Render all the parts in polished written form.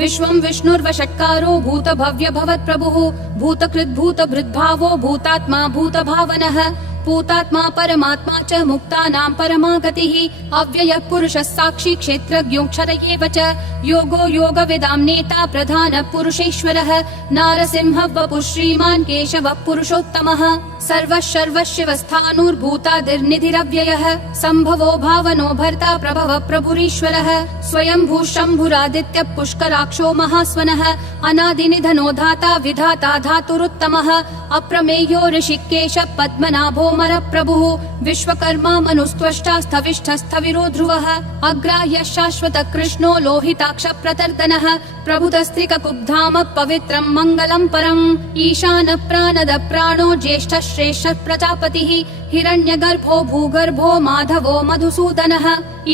विश्वं विष्णुर्वषट्कारो भूतभव्य भवत्प्रभुः भूतकृद्भूतभृद्भावो भूतात्मा भूतभावनः भूतात्मा परमात्मा च मुक्तानां परमा गतिः अव्ययः पुरुषः साक्षी क्षेत्रज्ञोऽक्षर एव च योगो योगविदां नेता प्रधानः पुरुषेश्वरः नारसिंहः वपुः श्रीमान् केशवः पुरुषोत्तमः सर्वः सर्वशिवस्थाणुर्भूतादिर्निधिरव्ययः सम्भवो भावनो भर्ता प्रभवः प्रभुरीश्वरः स्वयंभू शम्भुरादित्यः पुष्कराक्षो महास्वनः अनादिनिधनो धाता विधाता धातुरुत्तमः अप्रमेयो ऋषिकेशः पद्मनाभो प्रभुः विश्वकर्मा मनुस्त्वष्टा स्थविष्ठस्थविरो ध्रुवः अग्राह्यः शाश्वतः कृष्णो लोहिताक्ष प्रतर्दनः प्रभुतस्त्रिककुब्धाम पवित्रं मङ्गलं परम् ईशानः प्राणदः प्राणो ज्येष्ठः श्रेष्ठः प्रजापतिः हिरण्यगर्भो भूगर्भो माधवो मधुसूदनः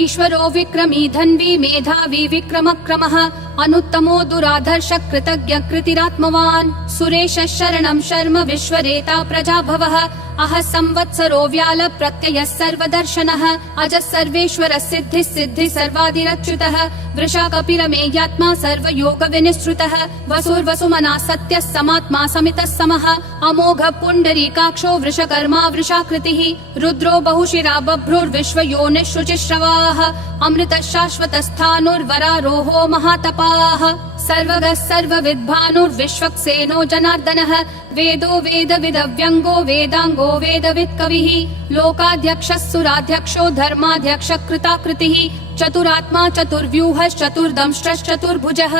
ईश्वरो विक्रमी धन्वी मेधावी विक्रमक्रमः अनुत्तमो दुराधर्ष कृतज्ञ कृतिरात्मवान् सुरेशः शरणं शर्म विश्वरेता प्रजाभवः अह संवत्सरो व्याल प्रत्ययः सर्वदर्शनः अजः सर्वेश्वरः सिद्धिः सिद्धिः सर्वादिरच्युतः वृषा कपिरमेयात्मा सर्वयोग विनिश्रुतः वसुर्वसुमना सत्यः समात्मा समितः समः अमोघ पुण्डरीकाक्षो वृषकर्मा वृषाकृतिः रुद्रो बहुशिरा बभ्रुर्विश्वयोनिः शुचिश्रवाः अमृतः शाश्वतस्थाणुर्वरारोहो महातपाः सर्वगः सर्वविद्भानुर्विश्वक्सेनो जनार्दनः वेदो वेदविदव्यङ्गो वेदाङ्गो वेदवित्कविः लोकाध्यक्षः सुराध्यक्षो धर्माध्यक्षः कृताकृतिः चतुरात्मा चतुर्व्यूहश्चतुर्दंष्ट्रश्चतुर्भुजः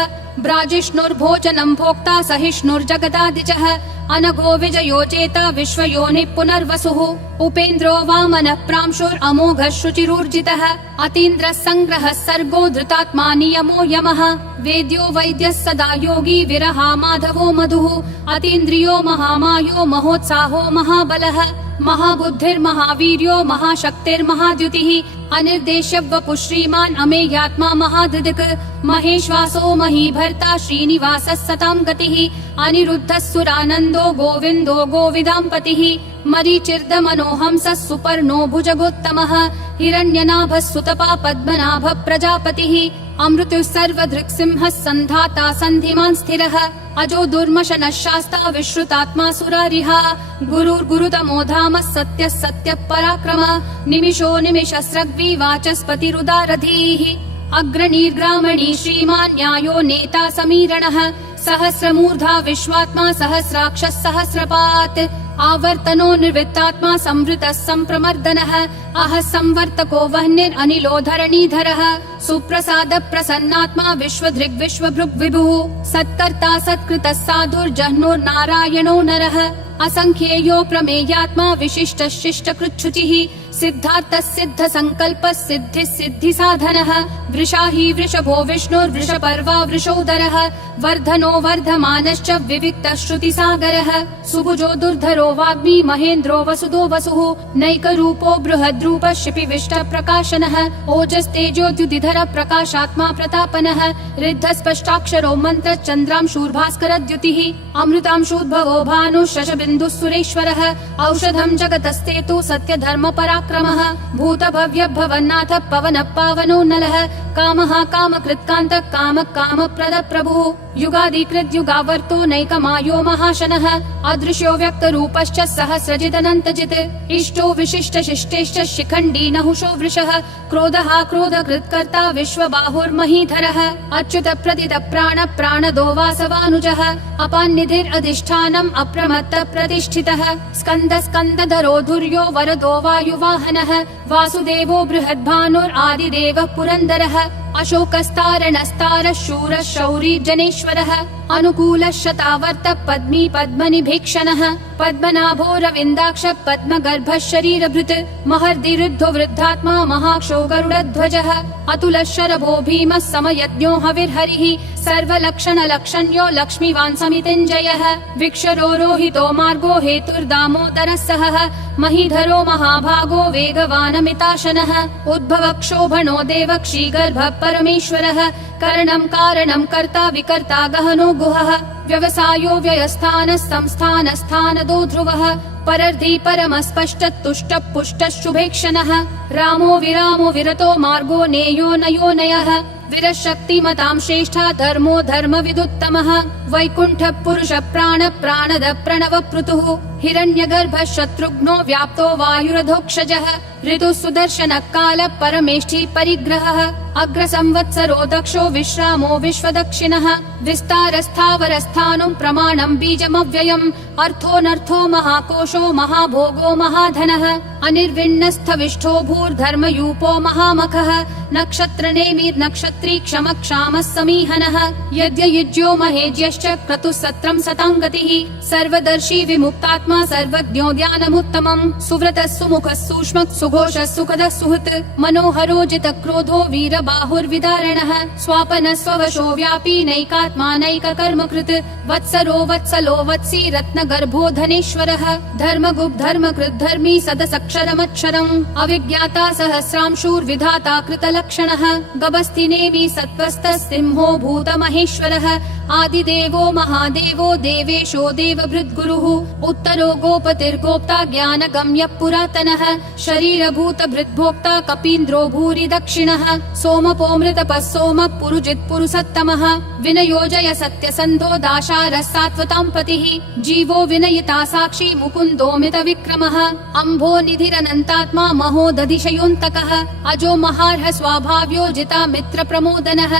ब्राजिष्णुर्भोजनं भोक्ता सहिष्णुर्जगदादिजः अनघो विजयो जेता विश्वयोनिः पुनर्वसुः उपेन्द्रो वामनः प्रांशुरमोघः शुचिरूर्जितः अतीन्द्रः सङ्ग्रहः सर्गो धृतात्मा नियमो यमः वेद्यो वैद्यः सदा योगी विरहा माधवो मधुः अतीन्द्रियो महामायो महोत्साहो महाबलः महाबुद्धिर्महावीर्यो महाशक्तिर्महाद्युतिः अनिर्देश्य वपुः श्रीमान् अमेयात्मा महादृक् महेश्वासो महीभर्ता श्रीनिवासः सतां गतिः अनिरुद्धः सुरानन्दो गोविन्दो गोविदाम्पतिः मरीचिर्दमनोहंसः सुपर्णो भुजगोत्तमः हिरण्यनाभः सुतपा पद्मनाभः प्रजापतिः अमृतुः सर्वदृक्सिंहः सन्धाता सन्धिमान् स्थिरः अजो दुर्मशनः शास्ता विश्रुतात्मा सुरारिः गुरुर्गुरुतमो धामः सत्यः सत्यः पराक्रमः निमिषो निमिषस्रग्वी वाचस्पतिरुदारधीः अग्रणीर्ग्रामणी श्रीमान् न्यायो नेता समीरणः सहस्रमूर्धा विश्वात्मा सहस्राक्षः सहस्रपात् आवर्तनो निर्वृत्तात्मा संवृतः सम्प्रमर्दनः अह संवर्तको वह्निरनिलो धरणीधरः सुप्रसाद प्रसन्नात्मा विश्वधृग् विश्वभृग् विभुः सत्कर्ता सत्कृतः साधुर्जह्नुर्नारायणो नरः असंख्येयो प्रमेयात्मा विशिष्टः शिष्टकृच्छुचिः सिद्धार्थः सिद्ध संकल्पः सिद्धिः सिद्धि साधनः वृषाही वृषभो विष्णुर्वृषपर्वा वृषोदरः वर्धनो वर्धमानश्च विविक्तः श्रुतिसागरः सुभुजो दुर्धरो वाग्मी महेन्द्रो वसुदो वसुः नैकरूपो बृहद्रूपः शिपिविष्ट प्रकाशनः ओजस्तेजोद्युतिधर प्रकाशात्मा प्रतापनः ऋद्धस्पष्टाक्षरो मन्त्र चन्द्रांशूर्भास्करद्युतिः अमृतांशूद्भवो भानुः शशबिन्दुः सुरेश्वरः औषधं जगतस्तेतु सत्यधर्म पराक्रमः भूतभव्य भवन्नाथ पवनः पावनो नलः कामः कामकृत्कान्तः कामः कामप्रद प्रभुः युगादिकृत् युगावर्तो नैकमायो महाशनः अदृश्यो व्यक्तरूपश्च सहस्रजिदनन्तजित् इष्टो विशिष्ट शिष्टेश्च शिखण्डी नहुषो वृषः क्रोधः क्रोधकृत्कर्ता विश्वबाहुर्महीधरः अच्युत प्रदित प्राण प्राणदो वासवानुजः अपान्निधिरधिष्ठानम् अप्रमत्त प्रतिष्ठितः स्कन्द स्कन्दधरो धुर्यो वरदो वायुवाहनः वासुदेवो बृहद्भानुरादिदेवः पुरन्दरः अशोकस्तारणस्तारः शूरः शौरी जनेश्वरः अनुकूलः शतावर्त पद्मी पद्मनिभीक्षणः पद्मनाभो रविन्दाक्ष पद्मगर्भः शरीरभृत् महर्दिरुद्धो वृद्धात्मा महाक्षो गरुडध्वजः अतुलः शरभो भीमः समयज्ञो हविर्हरिः सर्वलक्षणलक्षण्यो लक्ष्मीवान् समितिञ्जयः विक्षरो रोहितो मार्गो हेतुर्दामोदरः सहः महीधरो महाभागो वेगवानमिताशनः उद्भवक्षोभणो देवक्षीगर्भः परमेश्वरः करणं कारणं कर्ता विकर्ता गहनो गुहः व्यवसायो व्ययस्थानः संस्थानस्थानदो ध्रुवः परर्धि परमस्पष्ट तुष्ट पुष्ट शुभेक्षणः रामो विरामो विरतो मार्गो नेयो नयो नयः विरशक्तिमतां श्रेष्ठा धर्मो धर्मविदुत्तमः वैकुण्ठ पुरुष प्राण प्राणद प्रणव पृथुः हिरण्यगर्भ शत्रुघ्नो व्याप्तो वायुरधोक्षजः ऋतु सुदर्शन काल परमेष्ठी परिग्रहः अग्र संवत्सरो दक्षो विश्रामो विश्वदक्षिणः विस्तारस्थावरस्थानं प्रमाणं बीजमव्ययम् अर्थोऽनर्थो महाकोशो महाभोगो महाधनः अनिर्विण्णस्थविष्ठो भूर्धर्मयूपो महामखः नक्षत्रनेमि नक्षत्री क्षम क्षामः समीहनः यज्ञयुज्यो महेज्यश्च क्रतुः सत्रं सताङ्गतिः सर्वदर्शी विमुक्तात्मा सर्वज्ञो ध्यानमुत्तमम् सुव्रतः सुमुखः सूक्ष्मः सुघोषः सुखदः सुहृत् मनोहरो जितक्रोधो वीरबाहुर्विदारणः स्वापनः स्ववशो व्यापी नैकात्मा नैककर्मकृत् वत्सरो वत्सलो वत्सी रत्नगर्भो धनेश्वरः धर्मगुप् धर्मकृत् धर्मी सदसक्षरमक्षरम् अविज्ञाता सहस्रांशूर्विधाता कृतलक्षणः गभस्तिनेमि सत्त्वस्तः सिंहो भूतमहेश्वरः आदिदेवो महादेवो देवेशो देवभृद्गुरुः उत्तरो गोपतिर्गोप्ता ज्ञानगम्यः पुरातनः शरीरभूत भृद्भोक्ता कपीन्द्रो भूरि दक्षिणः सोमपोमृतपः सोमः पुरुजित् पुरुषोत्तमः विनयोजय सत्यसन्धो दाशारः सात्वतां पतिः जीवो विनयिता साक्षी मुकुन्दोमित विक्रमः अम्भो निधिरनन्तात्मा महोदधिशयोऽन्तकः अजो महार्ह स्वाभाव्यो जिता मित्र प्रमोदनः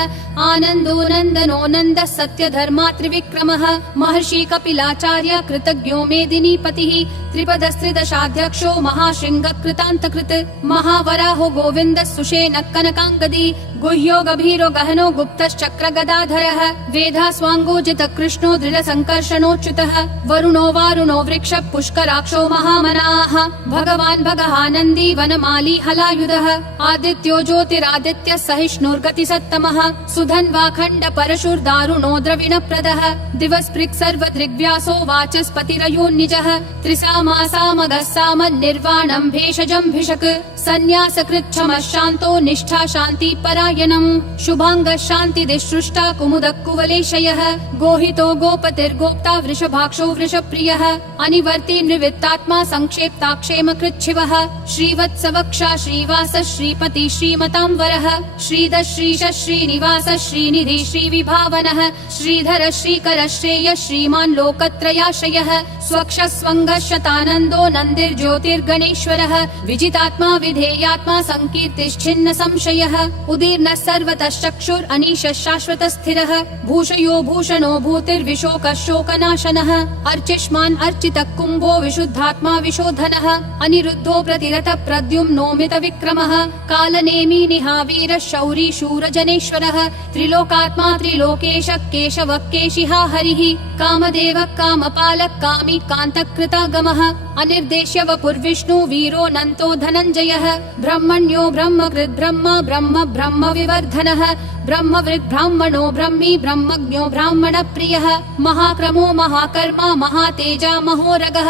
आनन्दो नन्दनो नन्दः सत्य धर्मा त्रिविक्रमः महर्षि कपिलाचार्य कृतज्ञो मेदिनीपतिः त्रिपदस्त्रिदशाध्यक्षो महाशृङ्ग कृतान्तकृत् महावराहो गोविन्दः सुषेणः कनकाङ्गदी गुह्यो गभीरो गहनो गुप्तश्चक्र गदाधरः वेधास्वाङ्गोजित कृष्णो दृढसङ्कर्षणोच्युतः वरुणो वारुणो वृक्ष पुष्कराक्षो महामनाः भगवान् भगहानन्दी वनमाली हलायुधः आदित्यो ज्योतिरादित्यः सहिष्णुर्गतिसत्तमः सुधन्वाखण्ड परशुर्दारुणो द्रविणप्रदः दिवस्पृक् सर्वदृग्व्यासो वाचस्पतिरयोन्निजः त्रिसामासामगः सामन्निर्वाणं भेषजं भिषक् सन्न्यासकृच्छमः शान्तो निष्ठा शान्ति परायणम् शुभाङ्गः शान्तिदिसृष्टा कुमुदः कुवलेशयः गोहितो गोपतिर्गोप्ता वृषभाक्षो वृषप्रियः अनिवर्ति निवृत्तात्मा संक्षेप्ताक्षेमकृच्छिवः श्रीवत्सवक्षा श्रीवास श्रीपति श्रीमतां वरः श्रीधर श्रीश श्रीनिवास श्रीनिधि श्रीविभावनः श्रीधर श्रीकर श्रेय श्रीमान् लोकत्रयाश्रयः स्वक्ष स्वङ्गः शतानन्दो नन्दिर्ज्योतिर्गणेश्वरः विजितात्मा विधेयात्मा संकीर्तिश्छिन्न संशयः उदीर्णः सर्वतः चक्षुर् अनीशः शाश्वतः स्थिरः भूषयो भूषणो भूतिर्विशोकः शोकनाशनः अर्चिष्मान् अर्चितः कुम्भो विशुद्धात्मा विशोधनः अनिरुद्धो प्रतिरथ प्रद्युम्नोमित विक्रमः कालनेमी निहावीरः शौरी शूरजनेश्वरः त्रिलोकात्मा त्रिलोकेश केशवः केशिहा हरिः कामदेवः कामपालः कामी कान्तकृतागमः अनिर्देश्य वपुर्विष्णु वीरो नन्तो धनञ्जयः ब्रह्मण्यो ब्रह्मकृत् ब्रह्म ब्रह्म ब्रह्म विवर्धनः ब्रह्मवृद् ब्राह्मणो ब्रह्मी ब्रह्मज्ञो ब्राह्मण प्रियः महाक्रमो महाकर्मा महातेजा महोरगः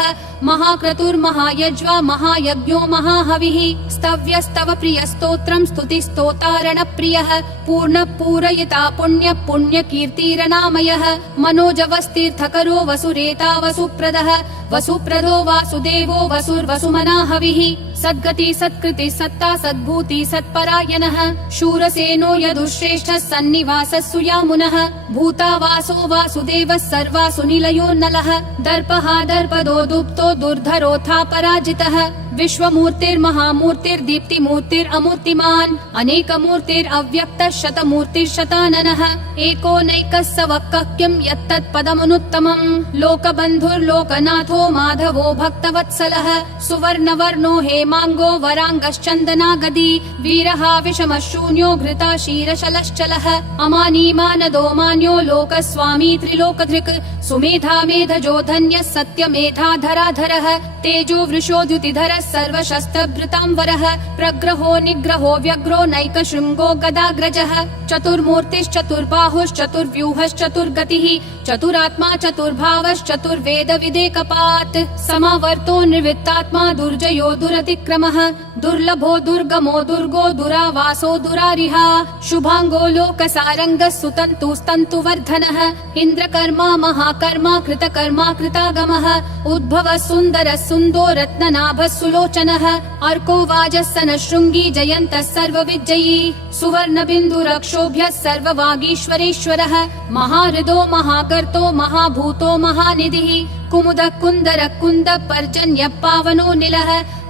महाक्रतुर्महायज्वा महायज्ञो महाहविः स्तव्यस्तव प्रिय स्तोत्रं स्तुतिस्तोतारण प्रियः पूर्ण पूरयिता पुण्य पुण्य कीर्तिरनामयः मनोजवस्तीर्थकरो वसुरेता वसुप्रदः वसुप्रदो वासुदेवो वसुर्वसुमना हविः सद्गति सत्कृति सत्ता सद्भूति सत्परायणः शूरसेनो यदुश्रेष्ठः सन्निवासः सुयामुनः भूतावासो वासुदेवः सर्वासु निलयोन्नलः दर्पः दर्पदो दुप्तो दुर्धरोऽथा पराजितः विश्वमूर्तिर्महामूर्तिर्दीप्तिमूर्तिरमूर्तिमान् अनेकमूर्तिरव्यक्तः शतमूर्तिर्शताननः एको नैकः स वक्कः किं यत्तत्पदमनुत्तमम् लोकबन्धुर्लोकनाथो माधवो भक्तवत्सलः सुवर्णवर्णो हेमाङ्गो वराङ्गश्चन्दनागदी वीरः विषमः शून्यो घृता क्षीरशलश्चलः अमानी मानदो मान्यो लोकस्वामी त्रिलोकधृक् सुमेधा मेधजो धन्यः सत्यमेधाधराधरः तेजो वृषोद्युतिधरः सर्वज्ञः सर्वशस्त्रभृतांवरः प्रग्रहो निग्रहो व्यग्रो नैकशृङ्गो गदाग्रजः चतुर्मूर्तिश्चतुर्बाहुश्चतुर्व्यूहश्चतुर्गतिः चतुरात्मा चतुर्भावश्चतुर्वेद विदेकपात् समावर्तो निर्वित्तात्मा दुर्जयो दुरतिक्रमः दुर्लभो दुर्गमो दुर्गो दुरावासो दुरारिहा शुभांगो लोकसारङ्गः सुतन्तुस्तन्तुवर्धनः इन्द्रकर्मा महाकर्मा कृतकर्मा कृतागमः उद्भवः सुन्दरः सुन्दो रत्ननाभः सुलोचनः अर्को वाजः शृङ्गी जयन्तः सर्वविजयी सुवर्णबिन्दुरक्षोभ्यः सर्ववागीश्वरेश्वरः महाहृदो महाकर्तो महाभूतो महानिधिः कुमुद कुन्दर कुन्द पर्जन्य पावनो निलः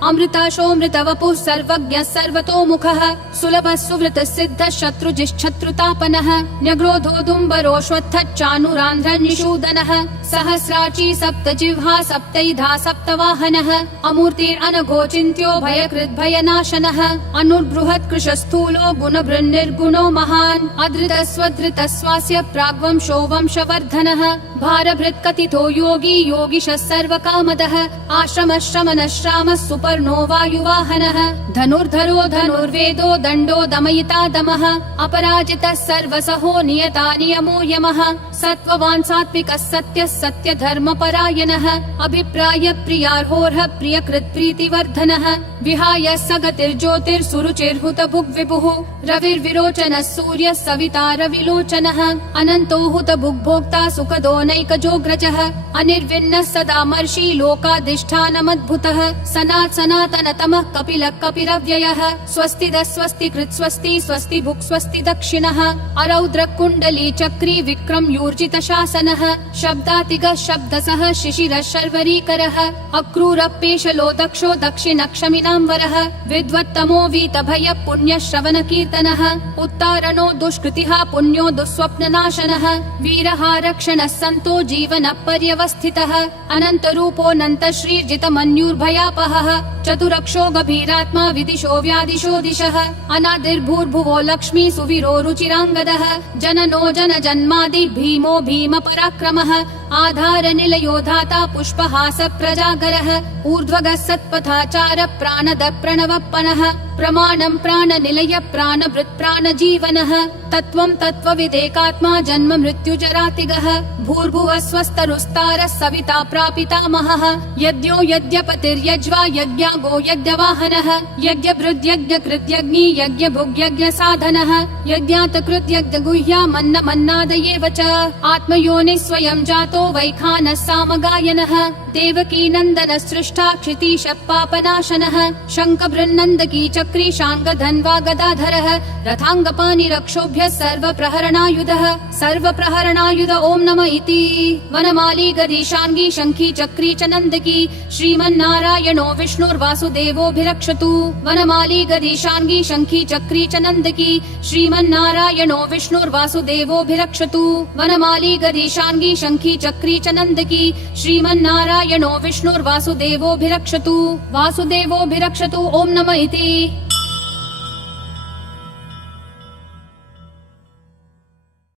अमृताशोऽमृतवपुः सर्वज्ञः सर्वतोमुखः सुलभः सुवृतः सिद्धः शत्रुजिश्शत्रुतापनः न्यग्रोधोदुम्बरोऽश्वत्थश्चानुरान्ध्रनिषूदनः सहस्राची सप्तजिह्वा सप्तैधा सप्तवाहनः अमूर्तिरनघोचिन्त्यो भयकृद्भयनाशनः अनुर्बृहत्कृशस्थूलो गुणभृन्निर्गुणो महान् अधृतस्वधृतस्वास्य प्राग्वंशो वंशवर्धनः भारभृत्कथितो योगी योगिशः सर्वकामदः आश्रमः श्रमणः श्रामः सुपर्णो वायुवाहनः धनुर्धरो धनुर्वेदो दण्डो दमयिता दमः अपराजितः सर्वसहो नियता नियमो यमः सत्त्ववान् सात्विकः सत्यः सत्यधर्मपरायणः अभिप्राय प्रियार्होर्ह प्रियकृत् प्रीतिवर्धनः विहाय सगतिर्ज्योतिर्सुरुचिर्हुत भुग्विभुः रविर्विरोचनः सूर्यः सविता रविलोचनः अनन्तो हुत भुग्भोक्ता सुखदो नैकजोग्रजः अनिर्विन्नः सदा मर्षि लोकाधिष्ठानमद्भुतः सनातनतमः कपिलः कपिरव्ययः स्वस्तिदः स्वस्तिकृत् स्वस्ति स्वस्ति भुक् स्वस्ति दक्षिणः अरौद्र कुण्डली चक्री विक्रम यूर्जित शासनः शब्दातिगः शब्दसः शिशिरः शर्वरीकरः अक्रूरपेशलो दक्षो दक्षिणक्षमिनाम्बरः विद्वत्तमो वीतभय पुण्यश्रवण कीर्तनः उत्तारणो दुष्कृतिः पुण्यो दुःस्वप्ननाशनः वीरः रक्षणः सन्तो जीवनः पर्यवस्थितः अनन्तरूपोऽनन्त श्रीर्जितमन्युर्भयापहः चतुरक्षो गभीरात्मा विदिशो व्यादिशो दिशः अनादिर्भूर्भुवो लक्ष्मी सुवीरो रुचिराङ्गदः जननो जन जन्मादि भीमो भीम पराक्रमः आधार निलयो धाता पुष्पहास प्रजागरः ऊर्ध्वगः सत्पथाचार प्राणद प्रणवप्पनः प्रमाणं प्राणनिलय प्राणभृत् प्राणजीवनः तत्त्वं तत्त्वविदेकात्मा जन्म मृत्युजरातिगः भूर्भुवः स्वस्तरुस्तारः सविता प्रापितामहः यज्ञो यज्ञपतिर्यज्वा यज्ञागो यज्ञवाहनः यज्ञभृद्यज्ञकृत्यग्नि यज्ञभुग्यज्ञसाधनः यज्ञातकृत्यज्ञगुह्यामन्नमन्नादयेव च आत्मयोनिः स्वयं जातो वैखानः सामगायनः देवकी नन्दन सृष्टा क्षितीशः पापनाशनः शङ्खबृन्नन्दकी चक्री शाङ्गधन्वा गदाधरः रथाङ्गपाणिरक्षोभ्यः सर्वप्रहरणायुध ॐ नमः इति वनमाली गदीशाङ्गी शङ्खी चक्री च नन्दकी श्रीमन्नारायणो विष्णुर्वासुदेवोऽभिरक्षतु वनमाली गदीशाङ्गी शङ्खी चक्री च नन्दकी श्रीमन्नारायणो विष्णुर्वासुदेवोऽभिरक्षतु वनमाली गदीशाङ्गी शङ्खी चक्री च नन्दकी श्रीमन्नारायणो विष्णुर्वासुदेवोऽभिरक्षतु वासुदेवोऽभिरक्षतु ॐ नमः इति।